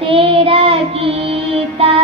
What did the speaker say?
तेरा गीता